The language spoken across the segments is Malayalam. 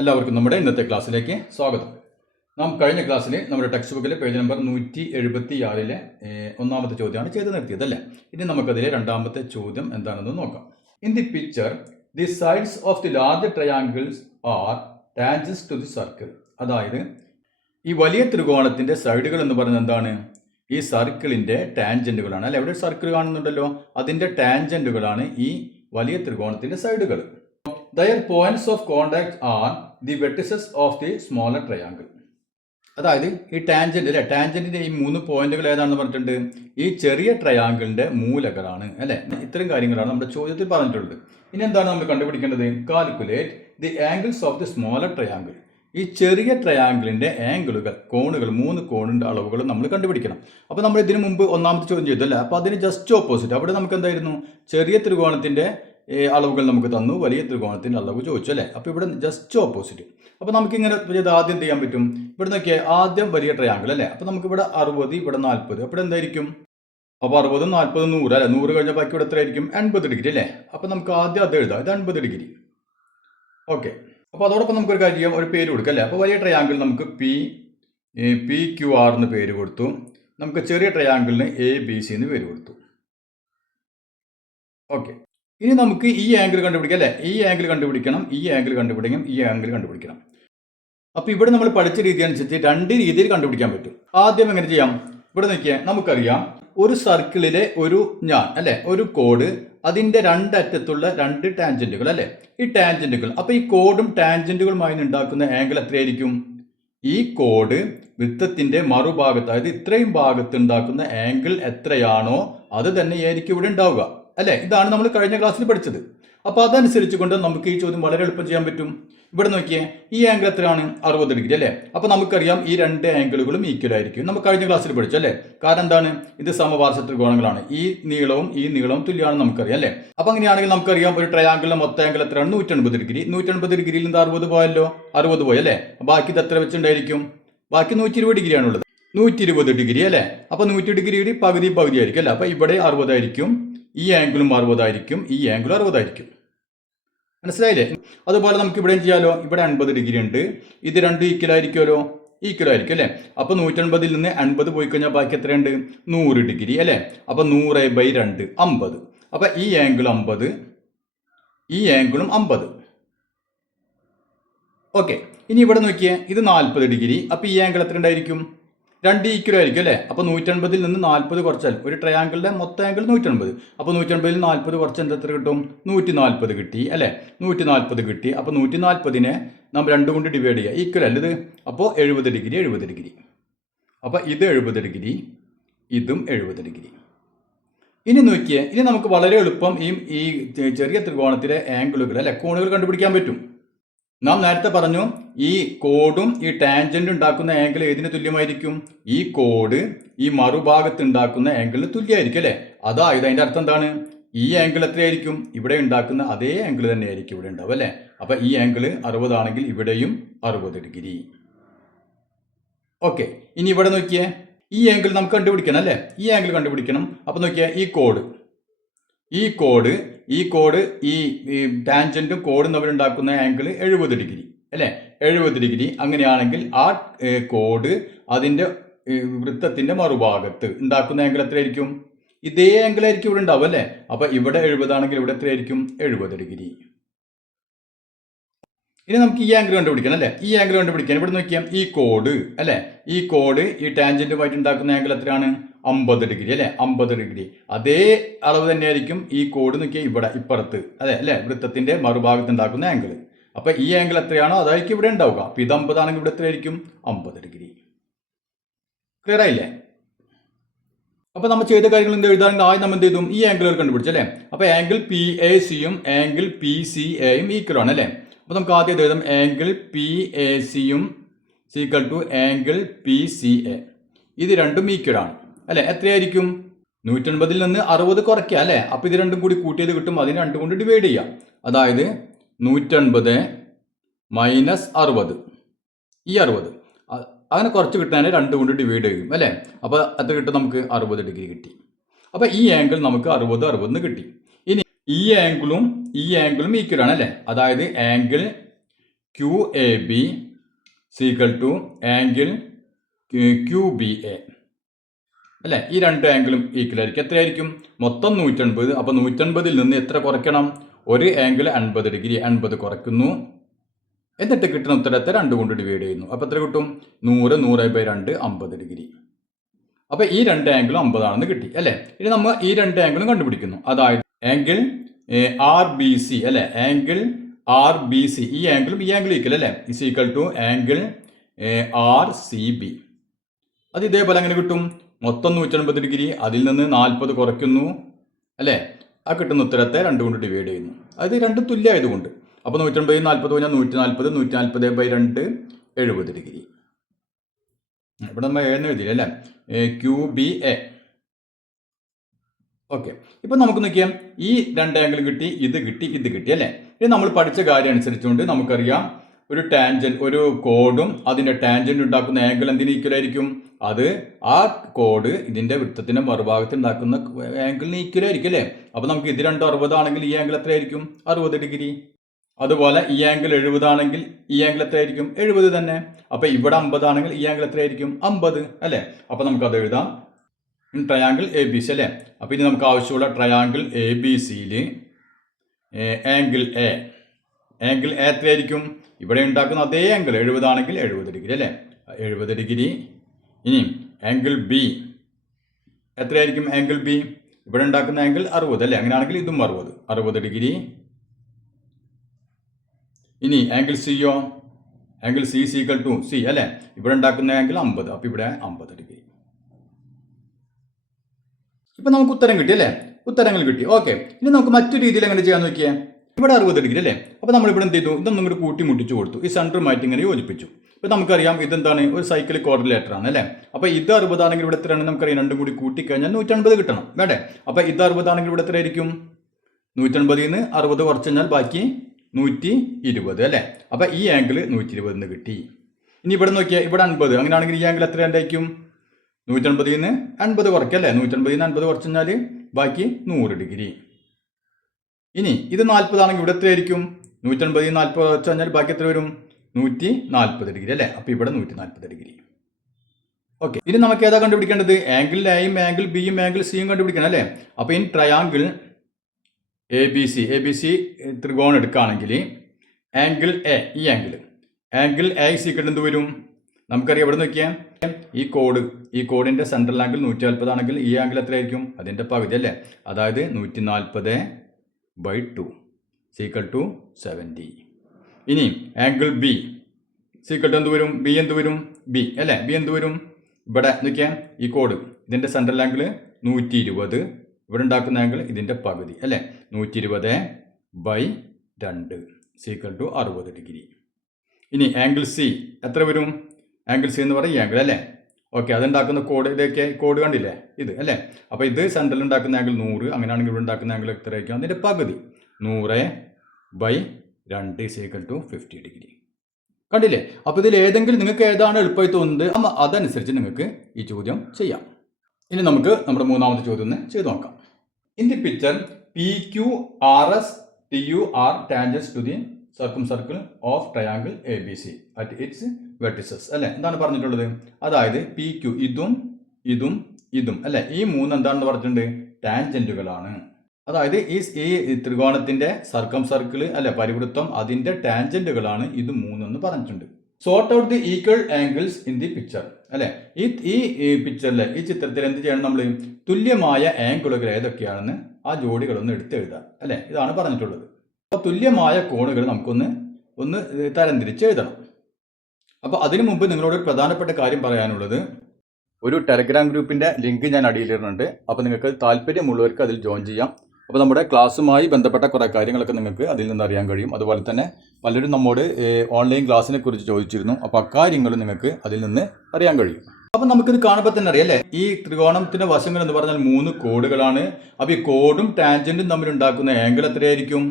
എല്ലാവർക്കും നമ്മുടെ ഇന്നത്തെ ക്ലാസ്സിലേക്ക് സ്വാഗതം. നാം കഴിഞ്ഞ ക്ലാസ്സിൽ നമ്മുടെ ടെക്സ്റ്റ് ബുക്കിലെ പേജ് നമ്പർ 176 ഒന്നാമത്തെ ചോദ്യമാണ് ചെയ്ത് നിർത്തിയത് അല്ലേ. ഇനി നമുക്കതിലെ രണ്ടാമത്തെ ചോദ്യം എന്താണെന്ന് നോക്കാം. In the picture the sides of the large triangles are tangents to the circle. അതായത് ഈ വലിയ ത്രികോണത്തിന്റെ സൈഡുകൾ എന്ന് പറയുന്നത് എന്താണ്? ഈ സർക്കിളിന്റെ ടാൻജന്റുകളാണ് അല്ലെ. ഇവിടെ സർക്കിൾ കാണുന്നുണ്ടല്ലോ, അതിന്റെ ടാൻജന്റുകളാണ് ഈ വലിയ ത്രികോണത്തിന്റെ സൈഡുകൾ. Their points of contact are the vertices of the smaller triangle. അതായത് ഈ ടാൻജന്റ് അല്ലെ, ടാൻജന്റിന്റെ ഈ 3 പോയിന്റുകൾ ഏതാണെന്ന് പറഞ്ഞിട്ടുണ്ട്? ഈ ചെറിയ ട്രയാങ്കിളിന്റെ മൂലകളാണ് അല്ലെ. ഇത്തരം കാര്യങ്ങളാണ് നമ്മുടെ ചോദ്യത്തിൽ പറഞ്ഞിട്ടുള്ളത്. ഇനി എന്താണ് നമ്മൾ കണ്ടുപിടിക്കേണ്ടത്? Calculate the angles of the smaller triangle. ഈ ചെറിയ ട്രയാങ്കിളിന്റെ ആംഗിളുകൾ, കോണുകൾ, 3 കോണിന്റെ അളവുകൾ നമ്മൾ കണ്ടുപിടിക്കണം. അപ്പോൾ നമ്മൾ ഇതിനു മുമ്പ് ഒന്നാമത്തെ ചോദ്യം ചെയ്തല്ലേ, അപ്പോൾ അതിന് ജസ്റ്റ് ഓപ്പോസിറ്റ്. അവിടെ നമുക്ക് എന്തായിരുന്നു? ചെറിയ ത്രികോണത്തിന്റെ അളവുകൾ നമുക്ക് തന്നു, വലിയ ത്രികോണത്തിൻ്റെ അളവ് ചോദിച്ചു അല്ലേ. അപ്പോൾ ഇവിടെ ജസ്റ്റ് ഓപ്പോസിറ്റ്. അപ്പോൾ നമുക്കിങ്ങനെ ചെയ്ത് ആദ്യം ചെയ്യാൻ പറ്റും. ഇവിടെ നോക്കിയാൽ ആദ്യം വലിയ ട്രയാങ്കിൾ അല്ലേ. അപ്പോൾ നമുക്കിവിടെ 60, ഇവിടെ 40. അപ്പോൾ എന്തായിരിക്കും? അപ്പോൾ 60, 40, 100 അല്ലേ. 100 കഴിഞ്ഞ ബാക്കി ഇവിടെ എത്രയായിരിക്കും? 80 ഡിഗ്രി അല്ലേ. അപ്പോൾ നമുക്ക് ആദ്യം അത് എഴുതാം, ഇത് 80 ഡിഗ്രി. ഓക്കെ. അപ്പോൾ അതോടൊപ്പം നമുക്കൊരു കാര്യം ചെയ്യാം, ഒരു പേര് കൊടുക്കാം അല്ലേ. അപ്പോൾ വലിയ ട്രയാങ്കിൾ നമുക്ക് PQR എന്ന് പേര് കൊടുത്തു. നമുക്ക് ചെറിയ ട്രയാങ്കിളിന് ABC എന്ന് പേര് കൊടുത്തു. ഓക്കെ. ഇനി നമുക്ക് ഈ ആംഗിൾ കണ്ടുപിടിക്കാം അല്ലേ. ഈ ആംഗിൾ കണ്ടുപിടിക്കണം, ഈ ആംഗിൾ കണ്ടുപിടിക്കണം, ഈ ആംഗിൾ കണ്ടുപിടിക്കണം. അപ്പോൾ ഇവിടെ നമ്മൾ പഠിച്ച രീതി അനുസരിച്ച് 2 രീതിയിൽ കണ്ടുപിടിക്കാൻ പറ്റും. ആദ്യം എങ്ങനെ ചെയ്യാം? ഇവിടെ നോക്കിയാൽ നമുക്കറിയാം, ഒരു സർക്കിളിലെ ഒരു അല്ലെ, ഒരു കോഡ്, അതിന്റെ 2 അറ്റത്തുള്ള 2 ടാൻജന്റുകൾ അല്ലെ. ഈ ടാൻജന്റുകൾ, അപ്പോൾ ഈ കോഡും ടാൻജന്റുകളുമായി ഉണ്ടാക്കുന്ന ആംഗിൾ എത്രയായിരിക്കും? ഈ കോഡ് വൃത്തത്തിന്റെ മറുഭാഗത്ത്, അതായത് ഇത്രയും ഭാഗത്ത് ഉണ്ടാക്കുന്ന ആംഗിൾ എത്രയാണോ അത് തന്നെയായിരിക്കും ഇവിടെ ഉണ്ടാവുക അല്ലെ. ഇതാണ് നമ്മൾ കഴിഞ്ഞ ക്ലാസ്സിൽ പഠിച്ചത്. അപ്പോൾ അതനുസരിച്ച് കൊണ്ട് നമുക്ക് ഈ ചോദ്യം വളരെ എളുപ്പം ചെയ്യാൻ പറ്റും. ഇവിടെ നോക്കിയേ, ഈ ആംഗിൾ എത്രയാണ്? 60 ഡിഗ്രി അല്ലേ. അപ്പോൾ നമുക്കറിയാം ഈ 2 ആംഗിളുകളും ഈക്വൽ ആയിരിക്കും. നമുക്ക് കഴിഞ്ഞ ക്ലാസ്സിൽ പഠിച്ചു അല്ലേ. കാരണം എന്താണ്? ഇത് സമപാർശ്വ ത്രികോണങ്ങളാണ്. ഈ നീളവും തുല്യമാണെന്ന് നമുക്കറിയാം അല്ലേ. അപ്പോൾ അങ്ങനെയാണെങ്കിൽ നമുക്കറിയാം ഒരു ട്രയാങ്കിളിലെ മൊത്തം ആംഗിൾ എത്രയാണ്? 180 ഡിഗ്രി. 180 ഡിഗ്രിയിൽ നിന്ന് 60 പോയല്ലോ, 60 പോയി അല്ലേ. ബാക്കി ഇത് എത്ര വെച്ചിട്ടുണ്ടായിരിക്കും? ബാക്കി 120 ഡിഗ്രിയാണുള്ളത്. 120 ഡിഗ്രി അല്ലേ. അപ്പോൾ 100 ഡിഗ്രി പകുതി ആയിരിക്കും അല്ലേ. അപ്പോൾ ഇവിടെ 60 ആയിരിക്കും, ഈ ആംഗിളും 60 ആയിരിക്കും, ഈ ആംഗിളും 60 ആയിരിക്കും. മനസ്സിലായില്ലേ? അതുപോലെ നമുക്ക് ഇവിടെയും ചെയ്യാലോ. ഇവിടെ 50 ഡിഗ്രി ഉണ്ട്, ഇത് രണ്ടും ഈക്വൽ ആയിരിക്കുമല്ലോ, ഈക്വൽ ആയിരിക്കും അല്ലേ. അപ്പോൾ 180 നിന്ന് 50 പോയി കഴിഞ്ഞാൽ ബാക്കി എത്രയുണ്ട്? 100 ഡിഗ്രി അല്ലേ. അപ്പോൾ 100/2 50. അപ്പോൾ ഈ ആംഗിൾ 50, ഈ ആംഗിളും 50. ഓക്കെ. ഇനി ഇവിടെ നോക്കിയേ, ഇത് 40 ഡിഗ്രി. അപ്പോൾ ഈ ആംഗിൾ എത്ര ഉണ്ടായിരിക്കും? 2 ഈക്വൽ ആയിരിക്കും അല്ലേ. അപ്പോൾ 180 നിന്ന് 40 കുറച്ചാൽ ഒരു ട്രയാങ്കിളിന്റെ മൊത്തം ആംഗിൾ 180. അപ്പോൾ 180 40 കുറച്ച് എത്ര കിട്ടും? 140 കിട്ടി അല്ലേ. 140 കിട്ടി. അപ്പോൾ 140നെ നമ്മൾ 2 കൊണ്ട് ഡിവൈഡ് ചെയ്യുക, ഈക്വൽ അല്ല ഇത്. അപ്പോൾ 70 ഡിഗ്രി. അപ്പോൾ ഇത് 70 ഡിഗ്രി, ഇതും 70 ഡിഗ്രി. ഇനി നോക്കിയേ, ഇനി നമുക്ക് വളരെ എളുപ്പം ഈ ചെറിയ ത്രികോണത്തിലെ ആംഗിളുകൾ അല്ലെ, കോണുകൾ കണ്ടുപിടിക്കാൻ പറ്റും. നാം നേരത്തെ പറഞ്ഞു, ഈ കോഡും ഈ ടാൻജന്റ് ഉണ്ടാക്കുന്ന ആംഗിൾ ഏതിന് തുല്യമായിരിക്കും? ഈ കോഡ് ഈ മറുഭാഗത്ത് ഉണ്ടാക്കുന്ന ആംഗിളിന് തുല്യമായിരിക്കും അല്ലേ. അതായത് അതിന്റെ അർത്ഥം എന്താണ്? ഈ ആംഗിൾ എത്രയായിരിക്കും? ഇവിടെ ഉണ്ടാക്കുന്ന അതേ ആംഗിൾ തന്നെയായിരിക്കും ഇവിടെ ഉണ്ടാവും അല്ലേ. അപ്പൊ ഈ ആംഗിൾ 60 ആണെങ്കിൽ ഇവിടെയും 60 ഡിഗ്രി. ഓക്കെ. ഇനി ഇവിടെ നോക്കിയേ, ഈ ആംഗിൾ നമുക്ക് കണ്ടുപിടിക്കണം അല്ലേ. ഈ ആംഗിൾ കണ്ടുപിടിക്കണം. അപ്പൊ നോക്കിയേ, ഈ കോഡ് ഈ ടാൻജന്റും കോഡും തമ്മിൽ ഉണ്ടാക്കുന്ന ആംഗിൾ 70 ഡിഗ്രി അല്ലേ. 70 ഡിഗ്രി. അങ്ങനെയാണെങ്കിൽ ആ കോഡ് അതിന്റെ വൃത്തത്തിന്റെ മറുഭാഗത്ത് ഉണ്ടാക്കുന്ന ആംഗിൾ എത്രയായിരിക്കും? ഇതേ ആംഗിൾ ആയിരിക്കും ഇവിടെ ഉണ്ടാവും അല്ലേ. അപ്പൊ ഇവിടെ 70 ആണെങ്കിൽ ഇവിടെ എത്രയായിരിക്കും? 70 ഡിഗ്രി. ഇനി നമുക്ക് ഈ ആംഗിൾ കണ്ടുപിടിക്കണം അല്ലേ. ഈ ആംഗിൾ കണ്ടുപിടിക്കാൻ ഇവിടെ നോക്കിയാൽ ഈ കോഡ് അല്ലേ, ഈ കോഡ് ഈ ടാൻജന്റുമായിട്ട് ഉണ്ടാക്കുന്ന ആംഗിൾ എത്രയാണ്? 50 ഡിഗ്രി അല്ലേ. 50 ഡിഗ്രി. അതേ അളവ് തന്നെയായിരിക്കും ഈ കോഡ് നോക്കിയാൽ ഇവിടെ ഇപ്പുറത്ത് അല്ലേ, വൃത്തത്തിന്റെ മറുഭാഗത്ത് ഉണ്ടാക്കുന്ന ആംഗിൾ. അപ്പൊ ഈ ആംഗിൾ എത്രയാണോ അതായിരിക്കും ഇവിടെ ഉണ്ടാവുക. അപ്പൊ ഇത് 50 ആണെങ്കിൽ ഇവിടെ എത്രയായിരിക്കും? 50 ഡിഗ്രി. ക്ലിയർ ആയില്ലേ? അപ്പൊ നമ്മൾ ചെയ്ത കാര്യങ്ങൾ എന്ത് എഴുതാണെങ്കിൽ ആദ്യം നമ്മൾ എന്ത് ചെയ്തു? ഈ ആംഗിളുകൾ കണ്ടുപിടിച്ചു അല്ലേ. അപ്പൊ ആംഗിൾ PACയും ആംഗിൾ PCAയും ഈക്വൽ ആണ് അല്ലേ. അപ്പോൾ നമുക്ക് ആദ്യം എഴുതാം, ആംഗിൾ PACയും ഈക്വൽ ടു ആംഗിൾ PCA. ഇത് രണ്ടും ഈക്വൽ ആണ് അല്ലേ. എത്രയായിരിക്കും? 180 നിന്ന് 60 കുറയ്ക്കുക അല്ലേ. അപ്പോൾ ഇത് രണ്ടും കൂടി കൂട്ടിയത് കിട്ടും, അതിന് 2 കൊണ്ട് ഡിവൈഡ് ചെയ്യാം. അതായത് 180 മൈനസ് 60, ഈ 60 അങ്ങനെ കുറച്ച് കിട്ടാൻ 2 കൊണ്ട് ഡിവൈഡ് ചെയ്യും അല്ലേ. അപ്പോൾ എത്ര കിട്ടും? നമുക്ക് 60 ഡിഗ്രി കിട്ടി. അപ്പോൾ ഈ ആംഗിൾ നമുക്ക് 60 കിട്ടി. ഇനി ഈ ആംഗിളും ഈക്വൽ ആണ് അല്ലേ. അതായത് angle QAB equal to angle QBA അല്ലേ? ഈ രണ്ട് ആംഗിളും ഈക്വൽ ആയിരിക്കും. എത്രയായിരിക്കും? മൊത്തം 180. അപ്പോൾ 180ൽ നിന്ന് എത്ര കുറയ്ക്കണം? ഒരു ആംഗിൾ 80 ഡിഗ്രി, 80 കുറയ്ക്കുന്നു. എന്നിട്ട് കിട്ടുന്ന ഉത്തരത്തെ 2 കൊണ്ട് ഡിവൈഡ് ചെയ്യുന്നു. അപ്പോൾ എത്ര കിട്ടും? 100, 100/2 50 ഡിഗ്രി. അപ്പോൾ ഈ രണ്ട് ആംഗിളും 50 ആണെന്ന് കിട്ടി അല്ലേ? ഇനി നമ്മൾ ഈ രണ്ട് ആംഗിളും കണ്ടുപിടിക്കുന്നു. അതായത് ആംഗിൾ RBC അല്ലേ? ആംഗിൾ RBC, ഈ ആംഗിളും ഈ ആംഗിൾ ഈക്വൽ അല്ലേ? Is equal to angle RCB. അത് ഇതേപോലെ അങ്ങനെ കിട്ടും. മൊത്തം 180 ഡിഗ്രി, അതിൽ നിന്ന് 40 കുറയ്ക്കുന്നു അല്ലേ? ആ കിട്ടുന്ന ഉത്തരത്തെ 2 കൊണ്ട് ഡിവൈഡ് ചെയ്യുന്നു. അത് രണ്ടും തുല്യമായതുകൊണ്ട്. അപ്പോൾ 180 40 കഴിഞ്ഞാൽ 140, 140/2 70 ഡിഗ്രി. ഇവിടെ നമ്മൾ എന്ന് എഴുതിയില്ല അല്ലേ? QBA. ഓക്കെ, ഇപ്പം നമുക്ക് നോക്കിയാൽ ഈ രണ്ട് ആംഗിൾ കിട്ടി, ഇത് കിട്ടി അല്ലേ? ഇത് നമ്മൾ പഠിച്ച കാര്യം അനുസരിച്ചുകൊണ്ട് നമുക്കറിയാം ഒരു ടാൻജന്റ്, ഒരു കോഡും അതിൻ്റെ ടാൻജന്റ് ഉണ്ടാക്കുന്ന ആംഗിൾ എന്തിന് ഈക്വൽ ആയിരിക്കും? അത് ആ കോഡ് ഇതിൻ്റെ വൃത്തത്തിൻ്റെ മറുഭാഗത്ത് ഉണ്ടാക്കുന്ന ആംഗിളിന് ഈക്വൽ ആയിരിക്കും അല്ലേ? അപ്പോൾ നമുക്ക് ഇത് രണ്ടും 60 ആണെങ്കിൽ ഈ ആംഗിൾ എത്രയായിരിക്കും? 60 ഡിഗ്രി. അതുപോലെ ഈ ആംഗിൾ 70 ആണെങ്കിൽ ഈ ആംഗിൾ എത്രയായിരിക്കും? 70 തന്നെ. അപ്പോൾ ഇവിടെ 50 ആണെങ്കിൽ ഈ ആംഗിൾ എത്രയായിരിക്കും? 50 അല്ലേ? അപ്പോൾ നമുക്കത് എഴുതാം. ട്രയാങ്കിൾ ABC അല്ലേ? അപ്പോൾ ഇനി നമുക്ക് ആവശ്യമുള്ള ട്രയാങ്കിൾ ABCയിൽ ആംഗിൾ A എത്രയായിരിക്കും? ഇവിടെ ഉണ്ടാക്കുന്ന അതേ ആംഗിൾ 70 ആണെങ്കിൽ 70 ഡിഗ്രി അല്ലേ? 70 ഡിഗ്രി. ഇനി ആംഗിൾ B എത്രയായിരിക്കും? ആംഗിൾ B ഇവിടെ ഉണ്ടാക്കുന്ന ആംഗിൾ 60 അല്ലേ? അങ്ങനെയാണെങ്കിൽ ഇതും 60 ഡിഗ്രി. ഇനി ആംഗിൾ സിയോ? Angle C equal to C അല്ലേ? ഇവിടെ ഉണ്ടാക്കുന്ന ആംഗിൾ 50, അപ്പോൾ ഇവിടെ 50 ഡിഗ്രി. ഇപ്പം നമുക്ക് ഉത്തരം കിട്ടി അല്ലേ? ഉത്തരങ്ങൾ കിട്ടി. ഓക്കെ, ഇനി നമുക്ക് മറ്റൊരു രീതിയിൽ എങ്ങനെ ചെയ്യാൻ നോക്കിയേ. ഇവിടെ 60 ഡിഗ്രി അല്ലേ? അപ്പോൾ നമ്മളിവിടെ എന്ത് ചെയ്തു? ഇതൊന്നും കൂടി കൂട്ടി മുട്ടിച്ച് കൊടുത്തു. ഈ സെൻറ്ററുമായിട്ട് ഇങ്ങനെ യോജിപ്പിച്ചു. ഇപ്പോൾ നമുക്കറിയാം ഇതെന്താണ്? ഒരു സൈക്കിൾ കോർഡിലേറ്റർ ആണ് അല്ലേ? അപ്പോൾ ഇത് 60 ആണെങ്കിൽ ഇവിടെ എത്രയാണ്? നമുക്കറിയാം രണ്ടും കൂടി കൂട്ടിക്കഴിഞ്ഞാൽ 150 കിട്ടണം വേണ്ടേ? അപ്പോൾ ഇത് 60 ആണെങ്കിൽ ഇവിടെ എത്രയായിരിക്കും? 150ൽ നിന്ന് 60 കുറച്ച് കഴിഞ്ഞാൽ ബാക്കി 120 അല്ലേ? അപ്പോൾ ഈ ആംഗിൾ 120 കിട്ടി. ഇനി ഇവിടെ നോക്കിയാൽ ഇവിടെ 50, അങ്ങനെയാണെങ്കിൽ ഈ ആംഗിൾ എത്ര ഉണ്ടായിരിക്കും? 150ൽ നിന്ന് 50 കുറയ്ക്കല്ലേ? 150ൽ നിന്ന് 50 കുറച്ച് കഴിഞ്ഞാൽ ബാക്കി 100 ഡിഗ്രി. ഇനി ഇത് 40 ആണെങ്കിൽ ഇവിടെ എത്രയായിരിക്കും? 150ൽ നിന്ന് 40 കുറച്ച് കഴിഞ്ഞാൽ ബാക്കി എത്ര വരും? 140 ഡിഗ്രി അല്ലേ? അപ്പോൾ ഇവിടെ 140 ഡിഗ്രി. ഓക്കെ, ഇനി നമുക്ക് ഏതാ കണ്ടുപിടിക്കേണ്ടത്? ആംഗിൾ Aയും ആംഗിൾ Bയും ആംഗിൾ Cയും കണ്ടുപിടിക്കണം അല്ലേ? അപ്പോൾ ഇൻ ട്രയാങ്കിൾ ABC ത്രികോണം എടുക്കുകയാണെങ്കിൽ ആംഗിൾ A, ഈ ആംഗിൾ A ഈക്വൽ എന്ത് വരും? നമുക്കറിയാം ഇവിടെ നോക്കിയാൽ ഈ കോഡിൻ്റെ സെൻട്രൽ ആംഗിൾ 140 ആണെങ്കിൽ ഈ ആംഗിൾ എത്രയായിരിക്കും? അതിൻ്റെ പകുതി അല്ലേ? അതായത് 140/2 ഈക്വൽ ടു 70. ഇനി ആംഗിൾ B ഈക്വൽ ടു എന്ത് വരും? B എന്ത് വരും? B അല്ലേ? B എന്ത് വരും? ഇവിടെ നോക്കിയാൽ ഈ കോഡ് ഇതിൻ്റെ സെൻട്രൽ ആംഗിൾ 120, ഇവിടെ ഉണ്ടാക്കുന്ന ആംഗിൾ ഇതിൻ്റെ പകുതി അല്ലേ? 120/2 ഈക്വൽ ടു 60 ഡിഗ്രി. ഇനി ആംഗിൾ C എത്ര വരും? ആംഗിൾ C എന്ന് പറയും ഈ ആംഗിൾ അല്ലേ? ഓക്കെ, അതുണ്ടാക്കുന്ന കോഡ് ഇതൊക്കെ കോഡ് കണ്ടില്ലേ? ഇത് അല്ലേ? അപ്പോൾ ഇത് സെൻട്രൽ ഉണ്ടാക്കുന്ന ആംഗിൾ 100, അങ്ങനെയാണെങ്കിൽ ഇവിടെ ഉണ്ടാക്കുന്ന ആംഗിൾ എത്രയായിരിക്കും? അതിൻ്റെ പകുതി 100/2 ഈക്വൽ ടു 50 ഡിഗ്രി. കണ്ടില്ലേ? അപ്പോൾ ഇതിൽ ഏതെങ്കിലും നിങ്ങൾക്ക് ഏതാണ് എളുപ്പമായി തോന്നുന്നത് അതനുസരിച്ച് നിങ്ങൾക്ക് ഈ ചോദ്യം ചെയ്യാം. ഇനി നമുക്ക് നമ്മുടെ മൂന്നാമത്തെ ചോദ്യം ഒന്ന് ചെയ്ത് നോക്കാം. In the picture PQRS TU are tangents to the circumcircle of triangle ABC at its vertices അല്ലേ? എന്താണ് പറഞ്ഞിട്ടുള്ളത്? അതായത് PQ ഇതും അല്ലേ? ഈ മൂന്ന് എന്താണെന്ന് പറഞ്ഞിട്ടുണ്ട്? ടാൻജന്റുകളാണ്. അതായത് ഈ ത്രികോണത്തിന്റെ സർക്കിൾ അല്ലെ, പരിവൃത്തം, അതിന്റെ ടാൻജന്റുകളാണ് ഇത് മൂന്നെന്ന് പറഞ്ഞിട്ടുണ്ട്. Sort out the equal angles in the picture അല്ലെ? ഈ പിക്ചറിലെ ഈ ചിത്രത്തിൽ എന്ത് ചെയ്യണം? നമ്മൾ തുല്യമായ ആംഗിളുകൾ ഏതൊക്കെയാണെന്ന് ആ ജോഡികളൊന്ന് എടുത്തെഴുതാം അല്ലെ? ഇതാണ് പറഞ്ഞിട്ടുള്ളത്. അപ്പോൾ തുല്യമായ കോണുകൾ നമുക്കൊന്ന് തരംതിരിച്ച് എഴുതണം. അപ്പോൾ അതിനു മുമ്പ് നിങ്ങളോട് ഒരു പ്രധാനപ്പെട്ട കാര്യം പറയാനുള്ളത്, ഒരു ടെലഗ്രാം ഗ്രൂപ്പിന്റെ ലിങ്ക് ഞാൻ അടിയിലിടുന്നുണ്ട്. അപ്പോൾ നിങ്ങൾക്ക് താല്പര്യമുള്ളവർക്ക് അതിൽ ജോയിൻ ചെയ്യാം. അപ്പോൾ നമ്മുടെ ക്ലാസ്സുമായി ബന്ധപ്പെട്ട കുറേ കാര്യങ്ങളൊക്കെ നിങ്ങൾക്ക് അതിൽ നിന്ന് അറിയാൻ കഴിയും. അതുപോലെ തന്നെ പലരും നമ്മോട് ഓൺലൈൻ ക്ലാസ്സിനെ കുറിച്ച് ചോദിച്ചിരുന്നു. അപ്പോൾ അക്കാര്യങ്ങൾ നിങ്ങൾക്ക് അതിൽ നിന്ന് അറിയാൻ കഴിയും. അപ്പോൾ നമുക്കിത് കാണുമ്പോൾ തന്നെ അറിയാം അല്ലേ? ഈ ത്രികോണത്തിന്റെ വശങ്ങൾ എന്ന് പറഞ്ഞാൽ 3 കോഡുകളാണ്. അപ്പോൾ ഈ കോഡും ടാൻജന്റും തമ്മിൽ ഉണ്ടാക്കുന്ന ആംഗിൾ എത്രയായിരിക്കും?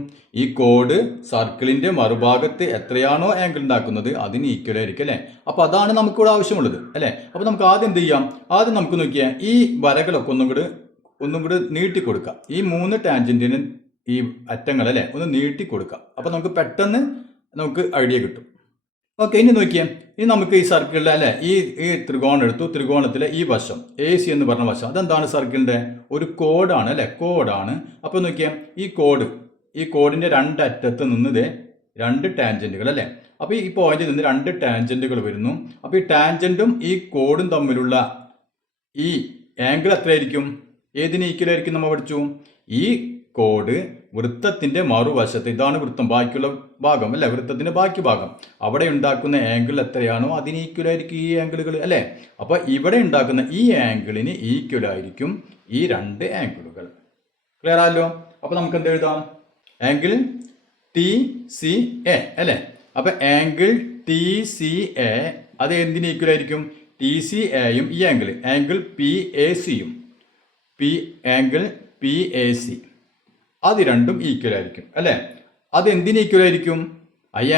ഈ കോഡ് സർക്കിളിന്റെ മറുഭാഗത്ത് എത്രയാണോ ആംഗിൾ ഉണ്ടാക്കുന്നത് അതിന് ഈക്വൽ ആയിരിക്കും അല്ലേ? അപ്പോൾ അതാണ് നമുക്കിവിടെ ആവശ്യമുള്ളത് അല്ലേ? അപ്പോൾ നമുക്ക് ആദ്യം എന്ത് ചെയ്യാം? ആദ്യം നമുക്ക് നോക്കിയാൽ ഈ വരകളൊക്കെ ഒന്നും കൂടി നീട്ടിക്കൊടുക്കാം. ഈ 3 ടാൻജന്റിന് ഈ അറ്റങ്ങൾ അല്ലേ ഒന്ന് നീട്ടിക്കൊടുക്കാം. അപ്പോൾ നമുക്ക് പെട്ടെന്ന് ഐഡിയ കിട്ടും. ഓക്കെ, ഇനി നോക്കിയേ, ഇനി നമുക്ക് ഈ സർക്കിളിലെ അല്ലെ ഈ ത്രികോണം എടുത്തു. ത്രികോണത്തിലെ ഈ വശം AC എന്ന് പറഞ്ഞ വശം അതെന്താണ്? സർക്കിളിന്റെ ഒരു കോഡാണ് അല്ലെ, കോഡാണ്. അപ്പോൾ നോക്കിയേ, ഈ കോഡിന്റെ രണ്ടറ്റത്ത് നിന്ന് രണ്ട് ടാൻജന്റുകൾ അല്ലെ. അപ്പോൾ ഈ പോയിന്റിൽ നിന്ന് രണ്ട് ടാൻജന്റുകൾ വരുന്നു. അപ്പോൾ ഈ ടാൻജന്റും ഈ കോഡും തമ്മിലുള്ള ഈ ആംഗിൾ എത്രയായിരിക്കും? ഏതിന് ഈക്വൽ ആയിരിക്കും? നമ്മൾ പഠിച്ചു, ഈ കോഡ് വൃത്തത്തിന്റെ മറുവശത്ത്, ഇതാണ് വൃത്തം, ബാക്കിയുള്ള ഭാഗം അല്ലെ, വൃത്തത്തിന്റെ ബാക്കി ഭാഗം, അവിടെ ഉണ്ടാക്കുന്ന ആംഗിൾ എത്രയാണോ അതിന് ഈക്വൽ ആയിരിക്കും ഈ ആംഗിളുകൾ അല്ലെ. അപ്പൊ ഇവിടെ ഉണ്ടാക്കുന്ന ഈ ആംഗിളിന് ഈക്വൽ ആയിരിക്കും ഈ രണ്ട് ആംഗിളുകൾ. ക്ലിയർ ആയല്ലോ? അപ്പൊ നമുക്ക് എന്ത് എഴുതാം? ആംഗിൾ TCA അല്ലെ. അപ്പൊ ആംഗിൾ TCA അത് എന്തിന് ഈക്വൽ ആയിരിക്കും? TCAയും ഈ ആംഗിൾ PACയും ആംഗിൾ PAC അത് രണ്ടും ഈക്വൽ ആയിരിക്കും അല്ലെ. അത് എന്തിന് ഈക്വൽ ആയിരിക്കും? ഈ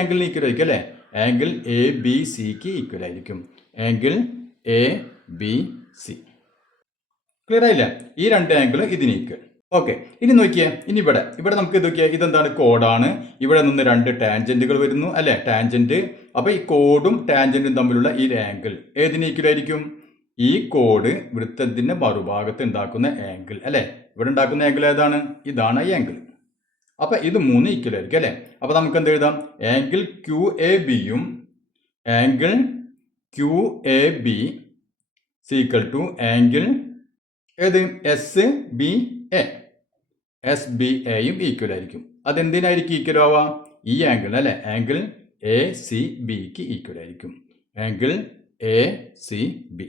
ആംഗിളിന് ഈക്വൽ ആയിരിക്കും അല്ലെ. ആംഗിൾ ABCക്ക് ഈക്വൽ ആയിരിക്കും. Angle ABC. ക്ലിയർ ആയില്ല? ഈ രണ്ട് ആംഗിൾ ഇതിന് ഈക്വൽ. ഓക്കെ, ഇനി നോക്കിയേ, ഇനി ഇവിടെ നമുക്ക് നോക്കിയാൽ ഇതെന്താണ്? കോഡാണ്. ഇവിടെ നിന്ന് രണ്ട് ടാൻജന്റുകൾ വരുന്നു അല്ലെ, ടാൻജന്റ്. അപ്പൊ ഈ കോഡും ടാൻജന്റും തമ്മിലുള്ള ഈ ആംഗിൾ ഏതിന് ഈക്വൽ ആയിരിക്കും? ഈ കോഡ് വൃത്തത്തിന്റെ മറുഭാഗത്ത് ഉണ്ടാക്കുന്ന ആംഗിൾ അല്ലെ. ഇവിടെ ഉണ്ടാക്കുന്ന ആംഗിൾ ഏതാണ്? ഇതാണ് ഈ ആംഗിൾ. അപ്പൊ ഇത് മൂന്ന് ഈക്വൽ ആയിരിക്കും അല്ലെ. അപ്പൊ നമുക്ക് എന്ത് എഴുതാം? ആംഗിൾ QABയും angle QAB equal to angle ഏത്? SBAയും ഈക്വൽ ആയിരിക്കും. അതെന്തിനായിരിക്കും ഈക്വൽ ആവാം? ഈ ആംഗിൾ അല്ലെ, ആംഗിൾ ACBക്ക് ഈക്വൽ ആയിരിക്കും. Angle ACB.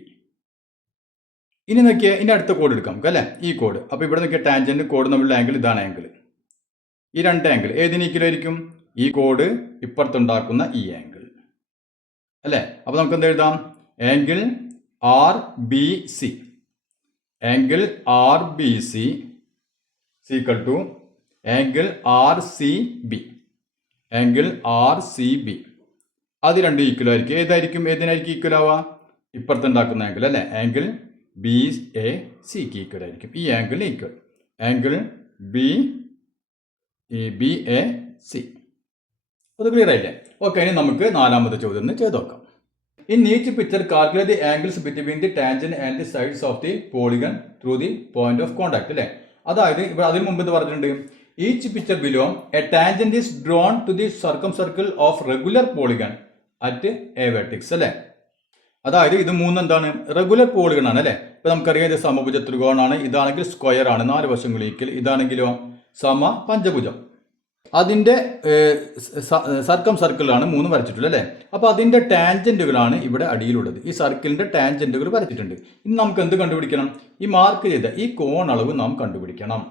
ഇനി നോക്കിയാൽ ഇനി അടുത്ത കോഡ് എടുക്കാം നമുക്ക് അല്ലെ, ഈ കോഡ്. അപ്പൊ ഇവിടെ നോക്കിയ ടാൻജന്റ് കോഡ് തമ്മിലുള്ള ആംഗിൾ ഇതാണ് ആംഗിൾ. ഈ രണ്ട് ആംഗിൾ ഏതിന് ഈക്വൽ ആയിരിക്കും? ഈ കോഡ് ഇപ്പുറത്തുണ്ടാക്കുന്ന ഈ ആംഗിൾ അല്ലെ. അപ്പൊ നമുക്ക് എന്ത് എഴുതാം? Angle RBC equal to angle RCB. അത് രണ്ടും ഈക്വൽ ആയിരിക്കും. ഏതിനായിരിക്കും ഈക്വൽ ആവുക? ഇപ്പുറത്തുണ്ടാക്കുന്ന ആംഗിൾ അല്ലെ, ആംഗിൾ BACക്ക് ഈക്വൽ ആയിരിക്കും. ഈ ആംഗിളിന് ഈക്വൽ ആംഗിൾ BAC. അത് ക്ലിയർ ആയില്ലേ? ഓക്കെ, ഇനി നമുക്ക് നാലാമത്തെ ചോദ്യം ചെയ്ത് നോക്കാം. In each picture calculate the angles between the tangent and the sides of the polygon through the point of contact അല്ലെ. അതായത് ഇവിടെ അതിന് മുമ്പ് പറഞ്ഞിട്ടുണ്ട്, each picture below a tangent is drawn to the circle of regular polygon at a vertex അല്ലെ. അതായത് ഇത് എന്താണ്? റെഗുലർ പോളിഗൺ ആണ് അല്ലെ. ഇപ്പൊ നമുക്കറിയാം ഇത് സമഭുജ ത്രികോണാണ്. ഇതാണെങ്കിൽ സ്ക്വയർ ആണ്, 4 വശങ്ങൾ ഈക്വൽ. ഇതാണെങ്കിലോ പഞ്ചഭുജം. അതിന്റെ സർക്കിളാണ് 3 വരച്ചിട്ടുള്ളത് അല്ലെ. അപ്പൊ അതിന്റെ ടാൻജന്റുകളാണ് ഇവിടെ അടിയിലുള്ളത്. ഈ സർക്കിളിന്റെ ടാൻജന്റുകൾ വരച്ചിട്ടുണ്ട്. ഇനി നമുക്ക് എന്ത് കണ്ടുപിടിക്കണം? ഈ മാർക്ക് ചെയ്ത ഈ കോൺ അളവ് നാം കണ്ടുപിടിക്കണം.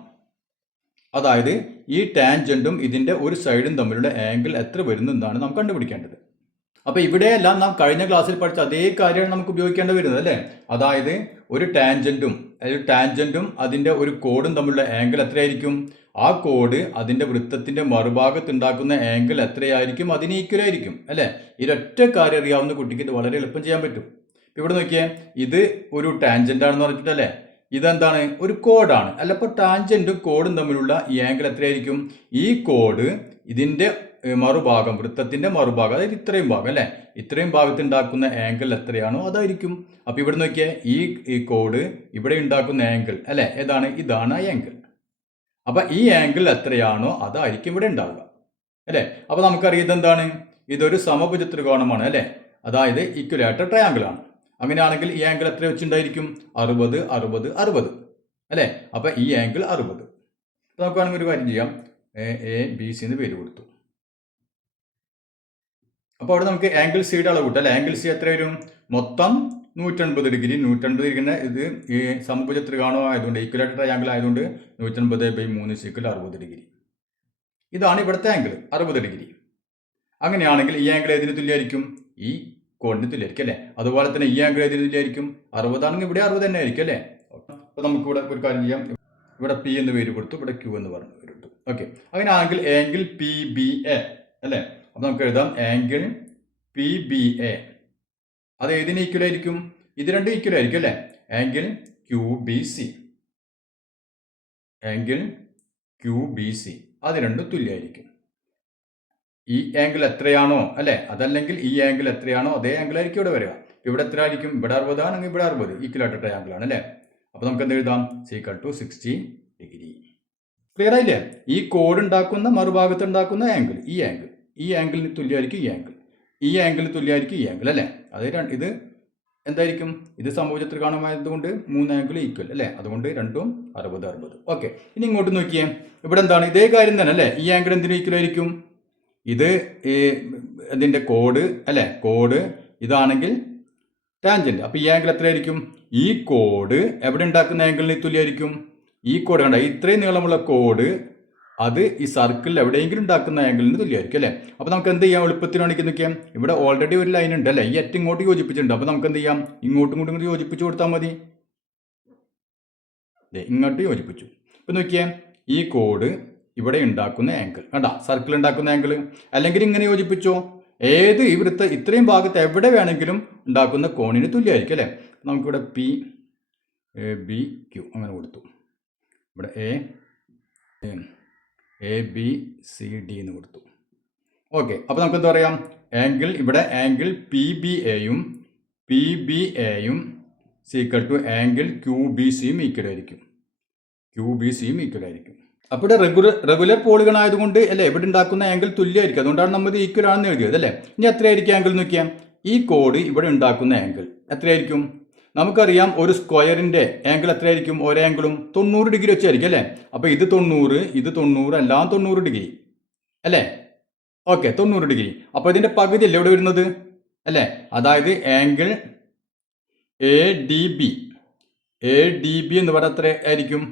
അതായത് ഈ ടാൻജന്റും ഇതിന്റെ ഒരു സൈഡും തമ്മിലുള്ള ആംഗിൾ എത്ര വരുന്നു എന്നാണ് നാം കണ്ടുപിടിക്കേണ്ടത്. അപ്പൊ ഇവിടെയെല്ലാം നാം കഴിഞ്ഞ ക്ലാസ്സിൽ പഠിച്ച അതേ കാര്യമാണ് നമുക്ക് ഉപയോഗിക്കേണ്ടി വരുന്നത് അല്ലെ. അതായത് ഒരു ടാൻജന്റും അതിന്റെ ഒരു കോഡും തമ്മിലുള്ള ആംഗിൾ എത്രയായിരിക്കും? ആ കോഡ് അതിന്റെ വൃത്തത്തിന്റെ മറുഭാഗത്ത് ഉണ്ടാക്കുന്ന ആംഗിൾ എത്രയായിരിക്കും? അതിന് ഈക്വൽ ആയിരിക്കും അല്ലെ. ഇതൊറ്റ കാര്യം അറിയാവുന്ന കുട്ടിക്ക് ഇത് വളരെ എളുപ്പം ചെയ്യാൻ പറ്റും. ഇവിടെ നോക്കിയേ, ഇത് ഒരു ടാൻജന്റ് ആണെന്ന് പറഞ്ഞിട്ടല്ലേ. ഇതെന്താണ്? ഒരു കോഡാണ് അല്ല. അപ്പോൾ ടാൻജന്റും കോഡും തമ്മിലുള്ള ഈ ആംഗിൾ എത്രയായിരിക്കും? ഈ കോഡ് ഇതിന്റെ മറുഭാഗം, വൃത്തത്തിന്റെ മറുഭാഗം, അതായത് ഇത്രയും ഭാഗം അല്ലെ, ഇത്രയും ഭാഗത്ത് ഉണ്ടാക്കുന്ന ആംഗിൾ എത്രയാണോ അതായിരിക്കും. അപ്പൊ ഇവിടെ നോക്കിയേ, ഈ കോഡ് ഇവിടെ ഉണ്ടാക്കുന്ന ആംഗിൾ അല്ലെ ഏതാണ്? ഇതാണ് ആ ആംഗിൾ. അപ്പൊ ഈ ആംഗിൾ എത്രയാണോ അതായിരിക്കും ഇവിടെ ഉണ്ടാവുക അല്ലെ. അപ്പൊ നമുക്കറിയാം ഇതെന്താണ്? ഇതൊരു സമഭുജ ത്രികോണമാണ് അല്ലെ. അതായത് ഇക്വലാറ്റർ ട്രയാങ്കിൾ ആണ്. അങ്ങനെയാണെങ്കിൽ ഈ ആംഗിൾ എത്ര വെച്ചിട്ടുണ്ടായിരിക്കും? 60, 60, 60 അല്ലെ. അപ്പൊ ഈ ആംഗിൾ 60. നമുക്ക് വേണമെങ്കിൽ ഒരു കാര്യം ചെയ്യാം, ABC എന്ന് പേര് കൊടുത്തു. അപ്പോൾ അവിടെ നമുക്ക് ആംഗിൾ സിയുടെ അളവ് കിട്ടും അല്ലെ. ആംഗിൾ സി എത്ര വരും? മൊത്തം 180 ഡിഗ്രി. 180 ഡിഗ്രി ഇത് ഈ സമഭുജ ത്രികോണം ആയതുകൊണ്ട്, ഈക്വലാറ്റർ ട്രയാങ്കിൾ ആയതുകൊണ്ട് 180/3 60 ഡിഗ്രി. ഇതാണ് ഇവിടുത്തെ ആംഗിൾ, 60 ഡിഗ്രി. അങ്ങനെയാണെങ്കിൽ ഈ ആംഗിൾ ഏതിന് തുല്യമായിരിക്കും? ഈ കോണിന് തുല്യമായിരിക്കും അല്ലെ. അതുപോലെ തന്നെ ഈ ആംഗിൾ ഏതിന് തുല്യമായിരിക്കും? 60 ആണെങ്കിൽ ഇവിടെ 60 തന്നെ ആയിരിക്കും അല്ലെ. അപ്പൊ നമുക്ക് ഇവിടെ ഒരു കാര്യം ചെയ്യാം, ഇവിടെ P എന്ന് പേര് കൊടുത്തു, ഇവിടെ Q എന്ന് പറഞ്ഞു പേര് കൊടുത്തു. ഓക്കെ, അങ്ങനെയാണെങ്കിൽ ആംഗിൾ PBA അല്ലെ. അപ്പൊ നമുക്ക് എഴുതാം ആംഗിൾ PBA. അത് ഏതിന് ഈക്വൽ ആയിരിക്കും? ഇത് രണ്ടും ഈക്വൽ ആയിരിക്കും അല്ലെ. ആംഗിൾ QBC അത് രണ്ടും തുല്യമായിരിക്കും. ഈ ആംഗിൾ എത്രയാണോ അല്ലേ, അതല്ലെങ്കിൽ ഈ ആംഗിൾ എത്രയാണോ അതേ ആംഗിൾ ആയിരിക്കും ഇവിടെ വരിക. ഇവിടെ എത്ര ആയിരിക്കും? ഇവിടെ 60 ആണെങ്കിൽ ഇവിടെ 60 ഈക്വലായിട്ട് ട്രയാംഗിൾ ആണ് അല്ലേ. അപ്പോൾ നമുക്ക് എന്ത് എഴുതാം? Equal to 60 degree. ക്ലിയർ ആയില്ലേ? ഈ കോഡ് ഉണ്ടാക്കുന്ന മറുഭാഗത്ത് ഉണ്ടാക്കുന്ന ആംഗിൾ ഈ ആംഗിളിന് തുല്യമായിരിക്കും ഈ ആംഗിൾ, ഈ ആംഗിളിന് തുല്യമായിരിക്കും ഈ ആംഗിൾ അല്ലേ. അത് ഇത് എന്തായിരിക്കും? ഇത് സമഭുജ ത്രികോണമായതുകൊണ്ട് 3 ആംഗിൾ ഈക്വൽ അല്ലേ, അതുകൊണ്ട് രണ്ടും 60 60. ഓക്കെ, ഇനി ഇങ്ങോട്ട് നോക്കിയേ. ഇവിടെ എന്താണ്? ഇതേ കാര്യം തന്നെ അല്ലേ. ഈ ആംഗിൾ എന്തിനു ഈക്വൽ ആയിരിക്കും? ഇത് ഇതിൻ്റെ കോഡ് അല്ലേ, കോഡ് ഇതാണെങ്കിൽ ടാൻജന്റ്. അപ്പോൾ ഈ ആംഗിൾ എത്രയായിരിക്കും? ഈ കോഡ് എവിടെ ഉണ്ടാക്കുന്ന ആംഗിളിന് തുല്യമായിരിക്കും? ഈ കോഡ് കണ്ട, ഇത്രയും നീളമുള്ള കോഡ് അത് ഈ സർക്കിളിൽ എവിടെയെങ്കിലും ഉണ്ടാക്കുന്ന ആംഗിളിന് തുല്യമായിരിക്കും അല്ലേ. അപ്പോൾ നമുക്ക് എന്ത് ചെയ്യാം? എളുപ്പത്തിനാണെങ്കിൽ നോക്കിയാൽ ഇവിടെ ഓൾറെഡി ഒരു ലൈൻ ഉണ്ട് അല്ലേ, ഈ അറ്റം ഇങ്ങോട്ട് യോജിപ്പിച്ചിട്ടുണ്ട്. അപ്പോൾ നമുക്ക് എന്ത് ചെയ്യാം? ഇങ്ങോട്ടും ഇങ്ങോട്ടും യോജിപ്പിച്ചു കൊടുത്താൽ മതി. ഇങ്ങോട്ട് യോജിപ്പിച്ചു. ഇപ്പം നോക്കിയാൽ ഈ കോഡ് ഇവിടെ ഉണ്ടാക്കുന്ന ആംഗിൾ കണ്ട, സർക്കിൾ ഉണ്ടാക്കുന്ന ആംഗിൾ. അല്ലെങ്കിൽ ഇങ്ങനെ യോജിപ്പിച്ചോ, ഏത് ഇവിടുത്തെ ഇത്രയും ഭാഗത്ത് എവിടെ വേണമെങ്കിലും ഉണ്ടാക്കുന്ന കോണിന് തുല്യമായിരിക്കും അല്ലേ. നമുക്കിവിടെ പി ബി ക്യു അങ്ങനെ കൊടുത്തു. ഇവിടെ എ ബി സി ഡി എന്ന് കൊടുത്തു. ഓക്കെ, അപ്പോൾ നമുക്ക് എന്താ പറയാം? ആംഗിൾ ഇവിടെ ആംഗിൾ പി ബി എയും പി ബി എയും is equal to angle Q B സിയും ഈക്വൽ ആയിരിക്കും. അപ്പോൾ ഇവിടെ റെഗുലർ പോളിഗൺ ആയതുകൊണ്ട് അല്ലേ ഇവിടെ ഉണ്ടാക്കുന്ന ആംഗിൾ തുല്യമായിരിക്കും. അതുകൊണ്ടാണ് നമ്മൾ ഈക്വൽ ആണെന്ന് എഴുതിയത് അല്ലേ. ഇനി എത്രയായിരിക്കും ആംഗിൾ നോക്കിയാൽ? ഈ കോഡ് ഇവിടെ ഉണ്ടാക്കുന്ന ആംഗിൾ എത്രയായിരിക്കും? നമുക്കറിയാം ഒരു സ്ക്വയറിൻ്റെ ആംഗിൾ എത്രയായിരിക്കും? ഓരോ ആംഗിളും 90 ഡിഗ്രി വെച്ചായിരിക്കും അല്ലേ. അപ്പോൾ ഇത് 90 ഇത് 90 എല്ലാം 90 ഡിഗ്രി അല്ലേ. Okay, 90 degree. അപ്പോൾ ഇതിൻ്റെ പകുതി അല്ലേ ഇവിടെ വരുന്നത് അല്ലേ. അതായത് ആംഗിൾ എ ഡി ബി എന്ന് പറഞ്ഞാൽ എത്ര ആയിരിക്കും?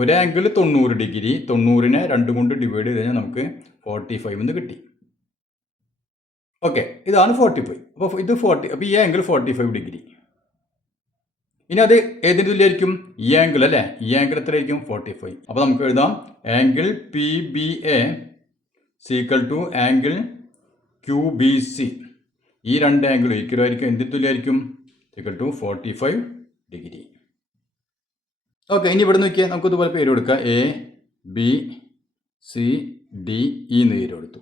ഒരു ആംഗിൾ 90 ഡിഗ്രി, 90നെ 2 കൊണ്ട് ഡിവൈഡ് ചെയ്ത് കഴിഞ്ഞാൽ നമുക്ക് 45 എന്ന് കിട്ടി. ഓക്കെ, ഇതാണ് 45. അപ്പോൾ ഇത് 40. അപ്പോൾ ഈ ആംഗിൾ 45 ഡിഗ്രി. ഇനി അത് ഏതിന് തുല്യമായിരിക്കും? ഈ ആംഗിൾ അല്ലേ. ഈ ആംഗിൾ എത്രയായിരിക്കും? 45. അപ്പോൾ നമുക്ക് എഴുതാം angle P B A is equal to angle Q B C. ഈ രണ്ട് ആംഗിൾ ഈക്വൽ ആയിരിക്കും. എന്തിന് തുല്യമായിരിക്കും? Equal to 45 degree. ഓക്കെ, ഇനി ഇവിടെ നോക്കിയാൽ നമുക്ക് ഇതുപോലെ പേര് കൊടുക്കാം. A B C D E എന്ന് പേര് കൊടുത്തു.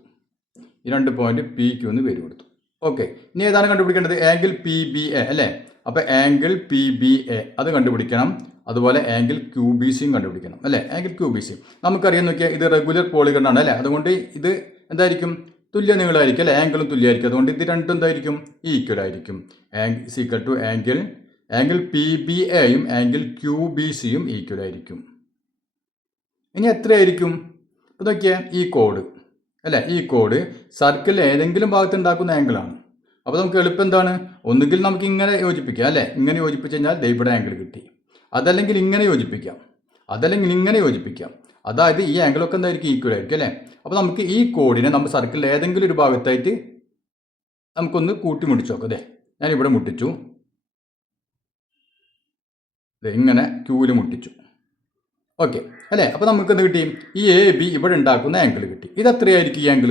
ഈ 2 പോയിന്റ് പി ക്യൂ എന്ന് പേര് കൊടുത്തു. ഓക്കെ, ഇനി ഏതാണ് കണ്ടുപിടിക്കേണ്ടത്? ആംഗിൾ പി ബി എ അല്ലേ. അപ്പോൾ ആംഗിൾ പി ബി എ അത് കണ്ടുപിടിക്കണം. അതുപോലെ ആംഗിൾ ക്യൂ ബി സിയും കണ്ടുപിടിക്കണം അല്ലേ. ആംഗിൾ ക്യൂ ബി സി നമുക്കറിയാൻ നോക്കിയാൽ ഇത് റെഗുലർ പോളിഗൺ ആണ് അല്ലേ. അതുകൊണ്ട് ഇത് എന്തായിരിക്കും? തുല്യ നീളമായിരിക്കും അല്ലേ. ആംഗിളും തുല്യമായിരിക്കും. അതുകൊണ്ട് ഇത് രണ്ടും എന്തായിരിക്കും? ഈക്വൽ ആയിരിക്കും. Equal to angle P B എയും ആംഗിൾ ക്യൂ ബി സിയും ഈക്വൽ ആയിരിക്കും. ഇനി എത്രയായിരിക്കും? ഇപ്പോൾ നോക്കിയാൽ ഈ കോഡ് അല്ലേ, ഈ കോഡ് സർക്കിളിൽ ഏതെങ്കിലും ഭാഗത്ത് ഉണ്ടാക്കുന്ന ആംഗിളാണ്. അപ്പോൾ നമുക്ക് എളുപ്പം എന്താണ്? ഒന്നുകിൽ നമുക്ക് ഇങ്ങനെ യോജിപ്പിക്കാം അല്ലേ. ഇങ്ങനെ യോജിപ്പിച്ച് കഴിഞ്ഞാൽ ഇവിടെ ആംഗിൾ കിട്ടി. അതല്ലെങ്കിൽ ഇങ്ങനെ യോജിപ്പിക്കാം, അതല്ലെങ്കിൽ ഇങ്ങനെ യോജിപ്പിക്കാം. അതായത് ഈ ആംഗിളൊക്കെ എന്തായിരിക്കും? ഈക്വൽ ആയിരിക്കും അല്ലേ. അപ്പോൾ നമുക്ക് ഈ കോഡിനെ നമ്മൾ സർക്കിളിൽ ഏതെങ്കിലും ഒരു ഭാഗത്തായിട്ട് നമുക്കൊന്ന് കൂട്ടി മുട്ടിച്ചു നോക്കാം. അതെ, ഞാനിവിടെ മുട്ടിച്ചു, ഇങ്ങനെ ക്യൂവിൽ മുട്ടിച്ചു. ഓക്കെ അല്ലേ. അപ്പോൾ നമുക്ക് എന്ത് കിട്ടി? ഈ എ ബി ഇവിടെ ഉണ്ടാക്കുന്ന ആംഗിൾ കിട്ടി. ഇത് എത്രയായിരിക്കും ഈ ആംഗിൾ?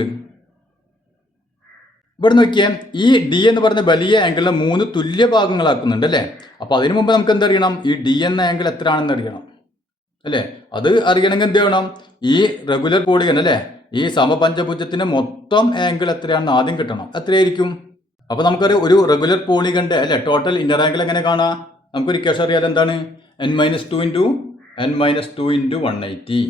ഇവിടെ നോക്കിയാൽ ഈ ഡി എന്ന് പറഞ്ഞ വലിയ ആംഗിളിനെ 3 തുല്യ ഭാഗങ്ങളാക്കുന്നുണ്ട് അല്ലേ. അപ്പോൾ അതിനു മുമ്പ് നമുക്ക് എന്തറിയണം? ഈ ഡി എന്ന ആംഗിൾ എത്രയാണെന്ന് അറിയണം അല്ലേ. അത് അറിയണമെങ്കിൽ എന്ത് ചെയ്യണം? ഈ റെഗുലർ പോളിഗൺ അല്ലേ, ഈ സമപഞ്ചഭുജത്തിന്റെ മൊത്തം ആംഗിൾ എത്രയാണെന്ന് ആദ്യം കിട്ടണം. എത്രയായിരിക്കും? അപ്പോൾ നമുക്കറിയാം ഒരു റെഗുലർ പോളിഗണിന്റെ അല്ലേ ടോട്ടൽ ഇന്നർ ആംഗിൾ എങ്ങനെ കാണാം? നമുക്കൊരു ഇക്വേഷൻ അറിയാലോ. എന്താണ്? n-2 ഇൻറ്റു 180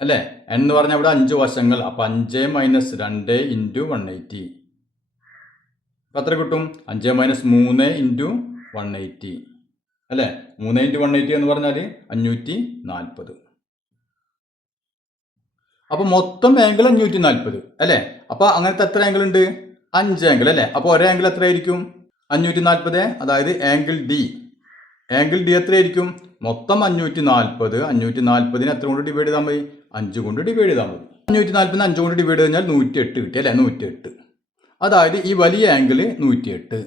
അല്ലേ. n എന്ന് പറഞ്ഞാൽ ഇവിടെ 5 വശങ്ങൾ. അപ്പോൾ 5 - 2 ഇൻറ്റു 180 അപ്പം എത്ര കിട്ടും? 5 - 3 ഇൻറ്റു 180 അല്ലേ. 3 ഇൻറ്റു 180 എന്ന് പറഞ്ഞാൽ 540. അപ്പോൾ മൊത്തം ആംഗിൾ 540 അല്ലേ. അപ്പോൾ അങ്ങനത്തെ എത്ര ആംഗിൾ ഉണ്ട്? 5 ആംഗിൾ അല്ലേ. അപ്പോൾ ഒരേ ആംഗിൾ എത്രയായിരിക്കും? 540. അതായത് ആംഗിൾ ഡി എത്രയായിരിക്കും? മൊത്തം 540. 540നെ എത്ര കൊണ്ട് ഡിവൈഡ് ചെയ്താൽ മതി? 5 കൊണ്ട് ഡിവൈഡ് ചെയ്താൽ മതി. 540നെ 5 കൊണ്ട് ഡിവൈഡ് ചെയ്താൽ 108 കിട്ടി അല്ലേ. 108. അതായത് ഈ വലിയ ആംഗിൾ 108.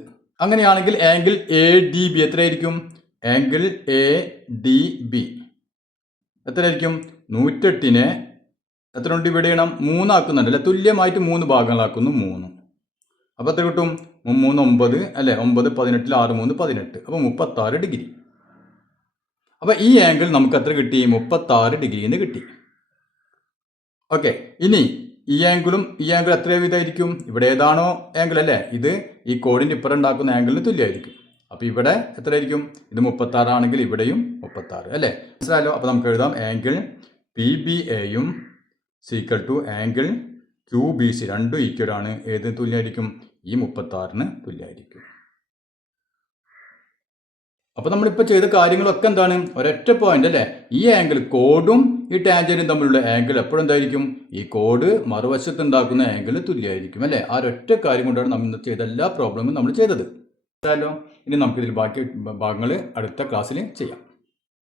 അങ്ങനെയാണെങ്കിൽ ആംഗിൾ എ ഡി ബി എത്രയായിരിക്കും? ആംഗിൾ എ ഡി ബി എത്രയായിരിക്കും? 108നെ എത്ര കൊണ്ട് ഡിവൈഡ് ചെയ്യണം? 3 ആക്കുന്നുണ്ട് അല്ലേ. തുല്യമായിട്ട് 3 ഭാഗങ്ങളാക്കുന്നു. 3. അപ്പോൾ എത്ര കിട്ടും? 3 9 അല്ലേ. 9 18 6 3 18. അപ്പോൾ 36 ഡിഗ്രി. അപ്പോൾ ഈ ആംഗിൾ നമുക്ക് എത്ര കിട്ടി? 36 ഡിഗ്രി എന്ന് കിട്ടി. ഓക്കെ, ഇനി ഈ ആംഗിളും ഈ ആംഗിൾ എത്ര വിധമായിരിക്കും? ഇവിടെ ഏതാണോ ആംഗിൾ അല്ലേ, ഇത് ഈ കോഡിൻ്റെ ഇപ്പുറം ഉണ്ടാക്കുന്ന ആംഗിളിന് തുല്യമായിരിക്കും. അപ്പോൾ ഇവിടെ എത്രയായിരിക്കും? ഇത് 36 ആണെങ്കിൽ ഇവിടെയും 36 അല്ലേ? മനസ്സിലായല്ലോ? അപ്പോൾ നമുക്ക് എഴുതാം ആംഗിൾ പി ബി എയും is equal to angle Q B C രണ്ടും ഈക്വൽ ആണ്. ഏതിന് തുല്യമായിരിക്കും? ഈ 36ന് തുല്യമായിരിക്കും. അപ്പോൾ നമ്മളിപ്പോൾ ചെയ്ത കാര്യങ്ങളൊക്കെ എന്താണ്? ഒരൊറ്റ പോയിന്റ് അല്ലേ? ഈ ആംഗിൾ കോഡും ഈ ടാൻജന്റും തമ്മിലുള്ള ആംഗിൾ എപ്പോഴും എന്തായിരിക്കും? ഈ കോഡ് മറുവശത്ത് ഉണ്ടാക്കുന്ന ആംഗിൾ തുല്യമായിരിക്കും അല്ലേ? ആ ഒരൊറ്റ കാര്യം കൊണ്ടാണ് നമ്മൾ ചെയ്ത എല്ലാ പ്രോബ്ലമും നമ്മൾ ചെയ്തത്. ഇനി നമുക്കിതിൽ ബാക്കി ഭാഗങ്ങൾ അടുത്ത ക്ലാസ്സിൽ ചെയ്യാം.